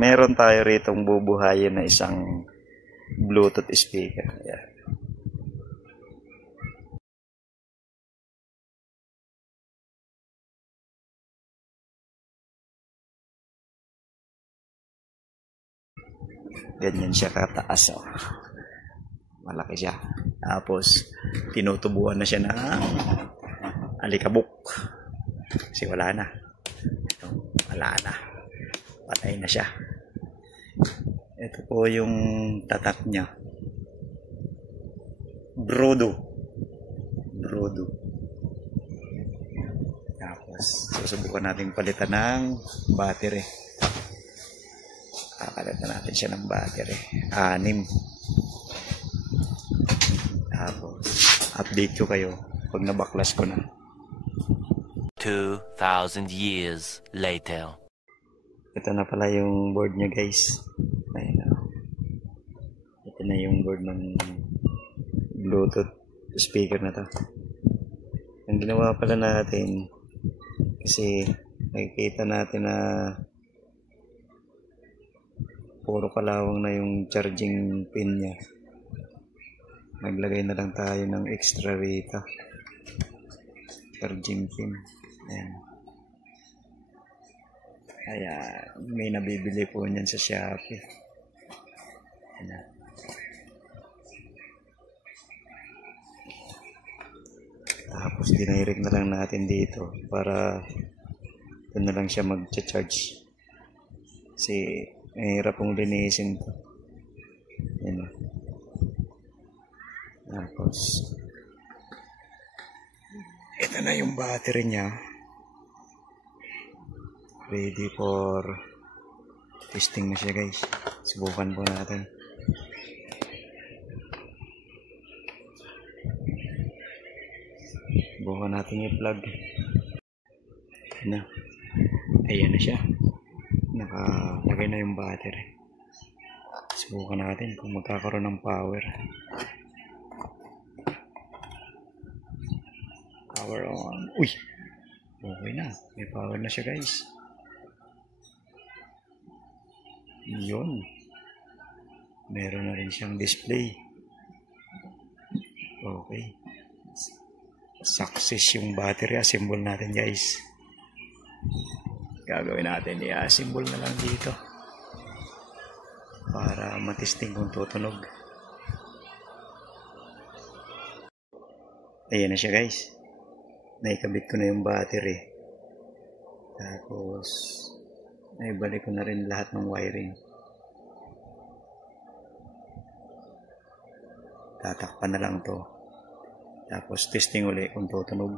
meron tayo ritong bubuhayin na isang Bluetooth speaker. Ayan. Ganyan siya kataas. Oh. Malaki siya. Tapos, tinutubuan na siya ng alikabok. Kasi wala na. Wala na. Patay na siya. Ito po yung tatak niya. Brodo. Tapos, susubukan natin palitan ng battery. Kakalitan natin siya ng battery. 6. Tapos, update ko kayo pag nabaklas ko na. 2,000 years later. Ito na pala yung board niya, guys. Ayun na. Ito na yung board ng Bluetooth speaker na to. Ang ginawa pala natin, kasi nakikita natin na puro kalawang na yung charging pin niya. Naglagay na lang tayo ng extra rito. Charging pin. Ayan. Kaya may nabibili po niyan sa Shopee. Ayan. Tapos dinirect na lang natin dito para doon na lang siya mag-charge. Kasi mahirap pong linisin to. Ayan. Tapos ito na yung battery niya. Ready for testing na siya, guys. Subukan po natin. Subukan natin i-plug. Ayan na siya. Nakalagay na yung battery. Subukan natin kung magkakaroon ng power. Power on. Uy! Okay na. May power na siya, guys. Yun. Meron na rin siyang display. Okay. Success yung battery. Assemble natin, guys. Gagawin natin. I-assemble na lang dito. Para matesting kung tutunog. Ayan na siya, guys. Naikabit ko na yung battery. Tapos naibalik ko na rin lahat ng wiring. Tatakpan na lang to. Tapos testing uli kung tutunog.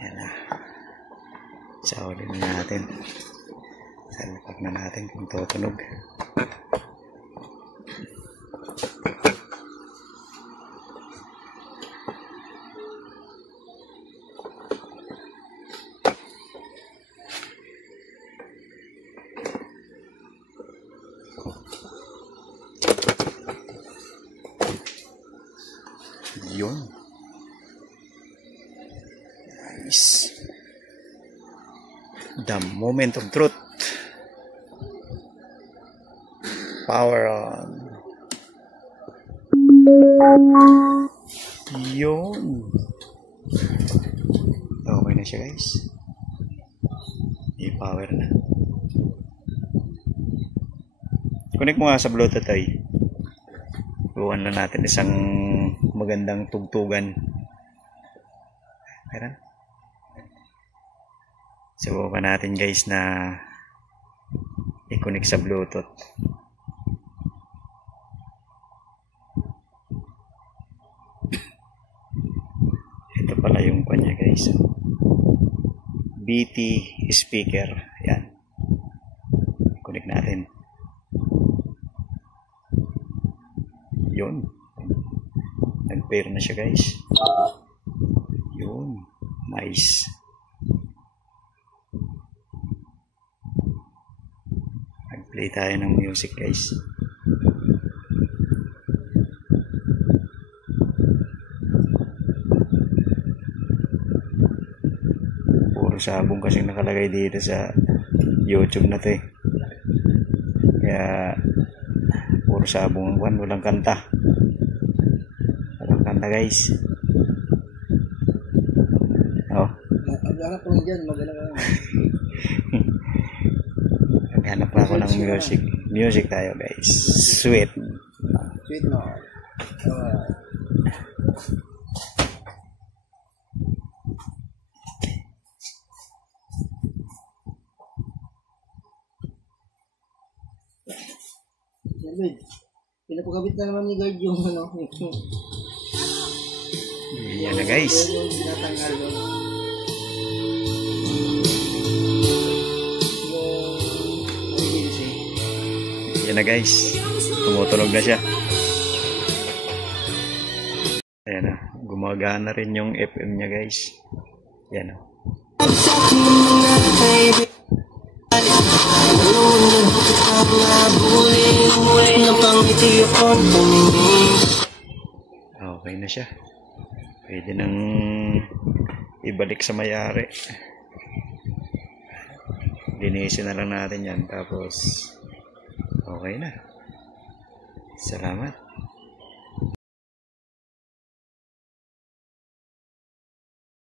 Yan na. Saulin na natin. Salpak na natin kung tutunog. Yun. Nice. The moment of truth. Power on. Yun. Okay na siya, guys. I-power na. Connect mo nga sa Bluetooth ay. Buwan na natin isang magandang tugtugan. Meron? Subukan natin, guys, na i-connect sa Bluetooth. Ito pala yung kanya, guys. BT speaker. Yan. Connect natin. Yun. Nag-pair na siya, guys. Yun. Nice. Nag-play tayo ng music, guys. Puro sabong kasi nakalagay dito sa YouTube na to eh. Kaya puro sabong ang walang kanta. Walang kanta guys. Oh. Maghanap ko lang dyan, maghanap ka lang. Maghanap na ako ng music. Music tayo guys. Sweet. Sweet no. David, pinapagabit na naman ni guard yung ano. Yan na guys. Yung tinatanggal doon. Yan na guys. Tumutunog na siya. Ayan na. Gumagana rin yung FM niya guys. Yan na. Okay na siya. Pwede nang ibalik sa may-ari. Linisin na lang natin yan. Tapos okay na. Salamat.